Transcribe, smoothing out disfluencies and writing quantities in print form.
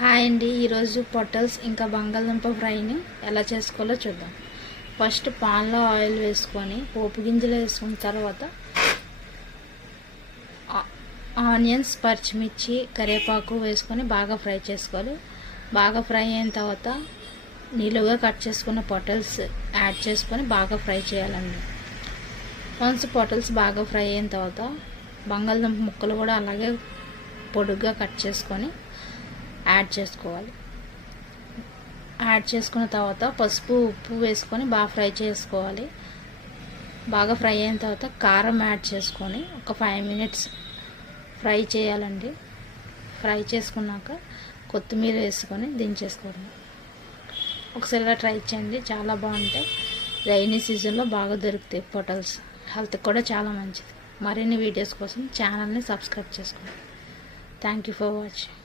Hi అండి, ఈరోజు పొటల్స్ ఇంకా బంగాళదుంప ఫ్రైని ఎలా చేసుకోవాలో చూద్దాం. ఫస్ట్ పాన్లో ఆయిల్ వేసుకొని పోపు గింజలు వేసుకున్న తర్వాత ఆనియన్స్, పచ్చిమిర్చి, కరివేపాకు వేసుకొని బాగా ఫ్రై చేసుకోవాలి. బాగా ఫ్రై అయిన తర్వాత నిలువుగా కట్ చేసుకున్న పొటల్స్ యాడ్ చేసుకొని బాగా ఫ్రై చేయాలండి. వన్స్ పొటల్స్ బాగా ఫ్రై అయిన తర్వాత బంగాళదుంప ముక్కలు కూడా అలాగే పొడుగ్గా కట్ చేసుకొని యాడ్ చేసుకోవాలి. యాడ్ చేసుకున్న తర్వాత పసుపు, ఉప్పు వేసుకొని బాగా ఫ్రై చేసుకోవాలి. బాగా ఫ్రై అయిన తర్వాత కారం యాడ్ చేసుకొని ఒక 5 minutes ఫ్రై చేయాలండి. ఫ్రై చేసుకున్నాక కొత్తిమీర వేసుకొని దించేసుకోవడం. ఒకసారిగా ట్రై చేయండి, చాలా బాగుంటాయి. రైనీ సీజన్లో బాగా దొరుకుతాయి పొటల్స్. హెల్త్కి కూడా చాలా మంచిది. మరిన్ని వీడియోస్ కోసం ఛానల్ని సబ్స్క్రైబ్ చేసుకోండి. Thank you for watching.